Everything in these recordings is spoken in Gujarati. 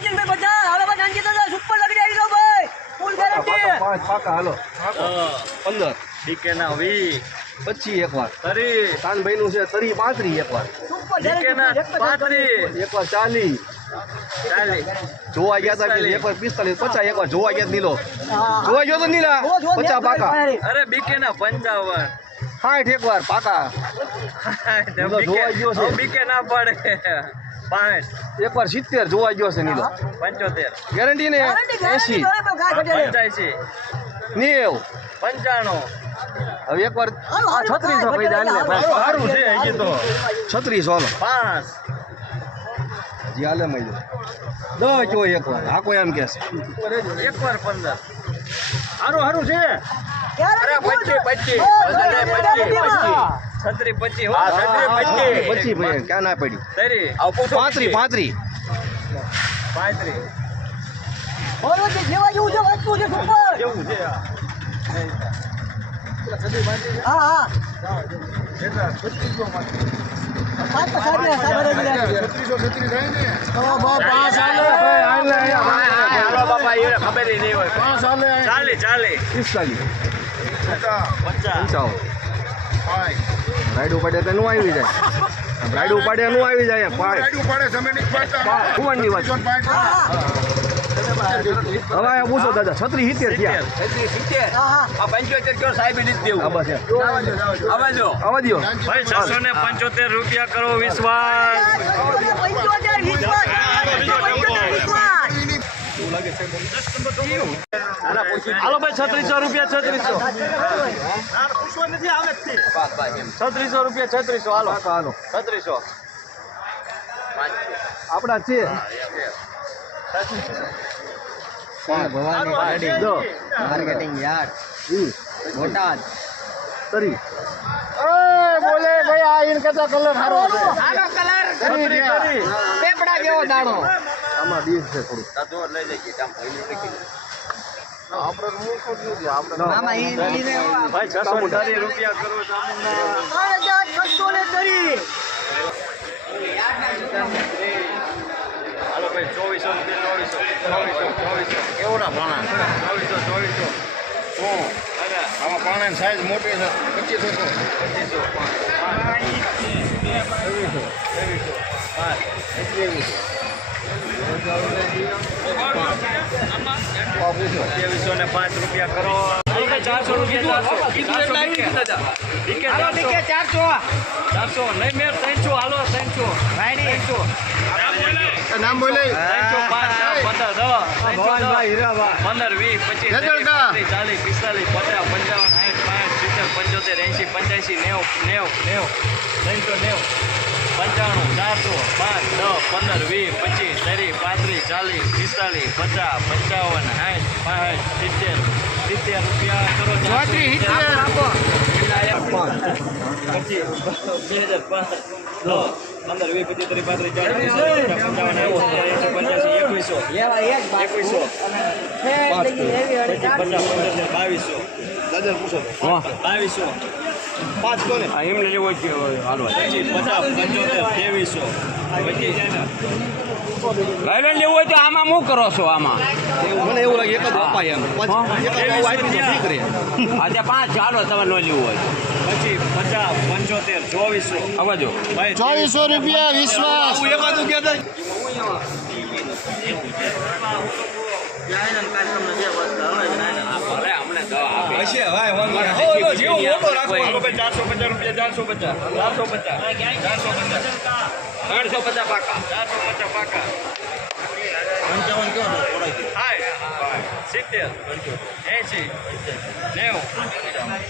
નાનજીભાઈ બધા હાલો ભાઈ નાનજી તો સુપર લગડી આવી જાવ ભાઈ ફૂલ ગેરંટી પાકા હાલો 15 ડીકે ના 20 25 એકવાર તરી કાનભાઈ નું છે 35 એકવાર સુપર ડીકે ના 35 એકવાર 40 જોવા ગયા હતા એકવાર 45 50 એકવાર જોવા ગયા નીલો જોવા ગયો તો નીલા 50 પાકા અરે બીકે ના 55 60 એકવાર પાકા જોવા ગયો છે બીકે ના પડે 5 એકવાર 70 જોવા ગયો છે નીલો 75 ગેરંટી ને 80 85 90 95 હવે એકવાર 3600 કહી દે સારું છે હજી તો 3600 હાલો 5 જી હાલે મળી દો જો એકવાર આ કોઈ એમ કે છે એકવાર 15 સારું છે અરે 25 છત્રી 25 હો છત્રી 25 પછી ભાઈ ક્યાં ના પડી તરી 35 બોલો જે જેવા જેવું છે વસ્તુ છે સુપર કેવું છે હા હા ખબર નહીં હોય 40 રાઈડ ઉપાડે તો નું આવી જાય રાઈડ ઉપાડે નું આવી જાય કુવાની વાત હવે પૂછો દાદા 36 થયા આ 75 કિલો સાહેબ લીધ દેવું આ બસ આવા દો ભાઈ 675 રૂપિયા કરો વિશ્વાસ હાલો ભાઈ 3600 રૂપિયા 3600 રૂપિયા 3600 હાલો હાલો 3600 આપણા છે ભવાની ગાડી દો માર્કેટિંગ યાર્ડ બોટાદ તરી બોલે ભાઈ આ ઇન કરતા કલર સારો છે આનો કલર પેપડા જેવો દાણો આમાં દીસ છે થોડું તો લઈ જઈએ કામ મામા ઈને ભાઈ 680 રૂપિયા કરો સામુના 3630 હાલો ભાઈ 2400 રૂપિયા કેવડા ભાણા 2400 આમાં પાણી સાઈઝ મોટી છે 2305 રૂપિયા કરો 400 રૂપિયા 400 નહીં મેર 300 હાલો 300 નામ બોલે 305 15 20 25 40 45 50 55 60 75 80 85 90 95 400 5 10 15 20 25 30 35 40 45 50 55 60 70 રૂપિયા કરો 5 કોને એમને જેવો હાલો 25 લેવું હોય તો આમાં શું કરો છો આમાં મને એવું લાગે એક જ અપાય એમ આજે 5 ચાલો તમે ન લેવું હોય પછી 50 75 2400 અવાજો ભાઈ 2400 રૂપિયા વિશ્વાસ એકાદું ગયા હશે ભાઈ ઓલો જેવો મોટો રાખો 450 રૂપિયા 450 પાકા 450 પાકા 55 કેવો હાય 70 80 90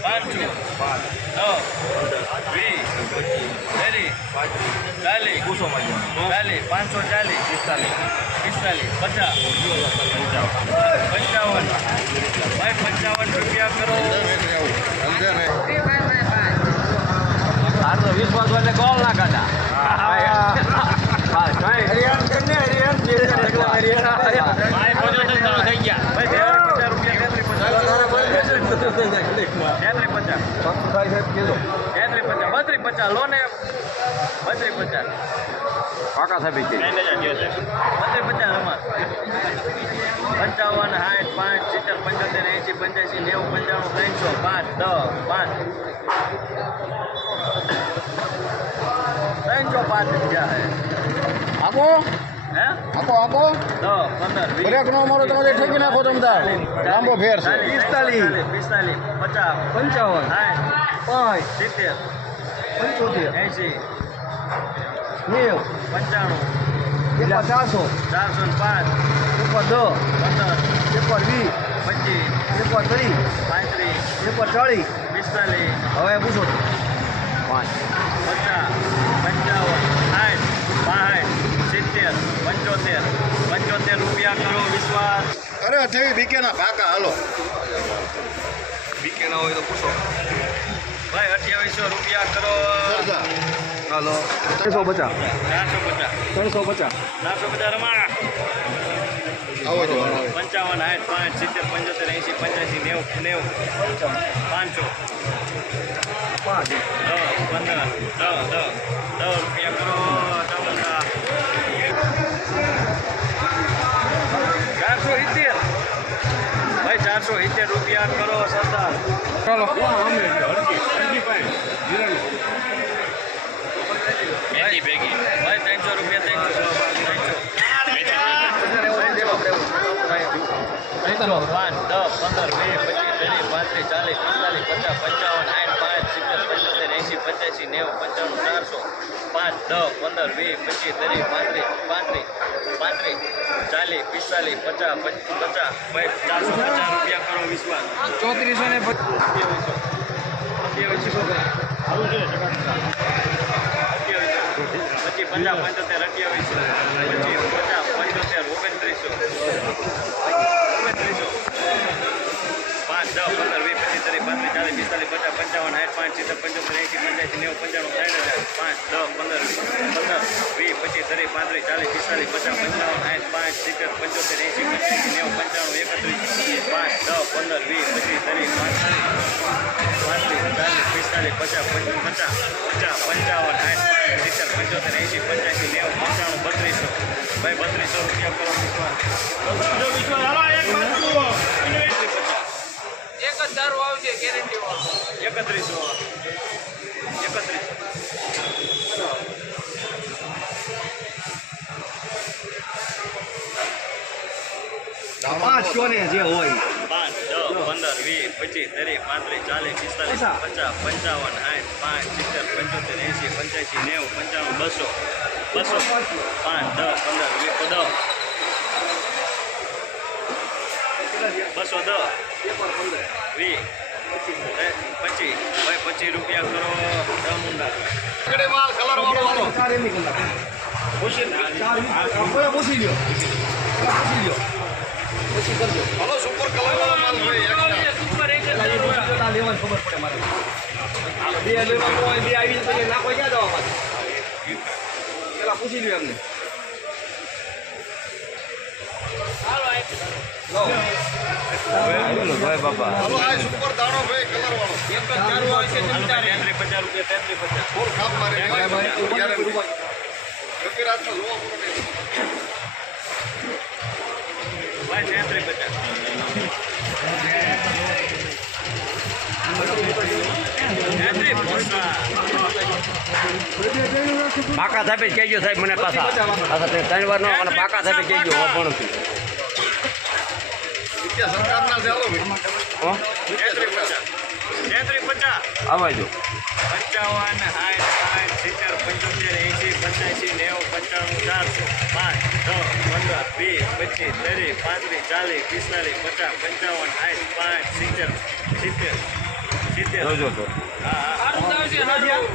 500 10 20 540 50 ભાઈ 55 રૂપિયા કરો તારો વિશ્વાસ એટલે કોલ ના કાઢા લોને 32 50 કાકા સાહેબ 32 50 અમાર પંચોતેર એંસી પંચ્યાસી નેવું પંચાણું 300 5 10 5 305 ગયા હે આપો હે આપો આપો 10 15 બ્રેક નો મારો તમારે ઠેકી નાખો તમતાર લાંબો ફેર છે 45 50 55 60 5 70 75 80 90 95 400 405 10 15 20 25 30 35 40 45 હવે પૂછો 50 55 60 65 70 રૂપિયા કરો વિશ્વાસ અરે થઈ બીકે ના ભાકા હાલો બીકે ના હોય તો પૂછો ભાઈ 2800 રૂપિયા કરો હાલો 350 450 350 રમા આવો જો 55 60 65 70 80 85 90 90 500 10 રૂપિયા કરો ચાવલના 470 ભાઈ 470 રૂપિયા કરો સરદાર ચાલો ભાઈ 300 રૂપિયા 300 5 10 15 20 25 30 40 45 50 55 60 65 90 95 400 50 ભાઈ 450 રૂપિયા કરો વિશ્વાસ પછી 50 75 28 50 ભાઈ 3200 રૂપિયા કરો વિશ્વાસ એક જ દારૂ આવશે ગેરંટી વાળો 5 કયો ને જે હોય 5 10 15 20 25 30 35 50 રૂપિયા કરો ચામુંડા માલ કલર વાળો હાલો 4 એમની કલાક ખુશી પૂછી લ્યો પછી કરજો હાલો સુપર કલર વાળો માલ ભાઈ લેવાની ખબર પડે મારે બે લેવાનું હોય બે આવી તો નાખો ક્યાં જવા પાછું પેલા પૂછી લ્યો એમને ભાઈ બાપા હાલો આ સુપર દાણો ભાઈ કલર વાળો એક જ દારૂ આવશે 50 રૂપિયા 33 ફૂલ ખાપ મારે રાતનો જોવો ભાઈ 33 પાકા સાહેબ કહેજો સાહેબ મને પાછા 3 વાર નો મને પાકા સાહેબ કહેજો પણ સરકારના ચાલો ભાઈ 50 આવજો 55 60 જોજો તો સારું જ આવશે સારું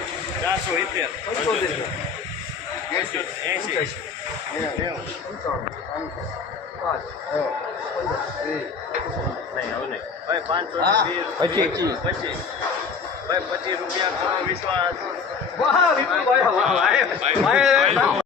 470 25 રૂપિયા કરો વિશ્વાસ વાહ વિપુલભાઈ વાહ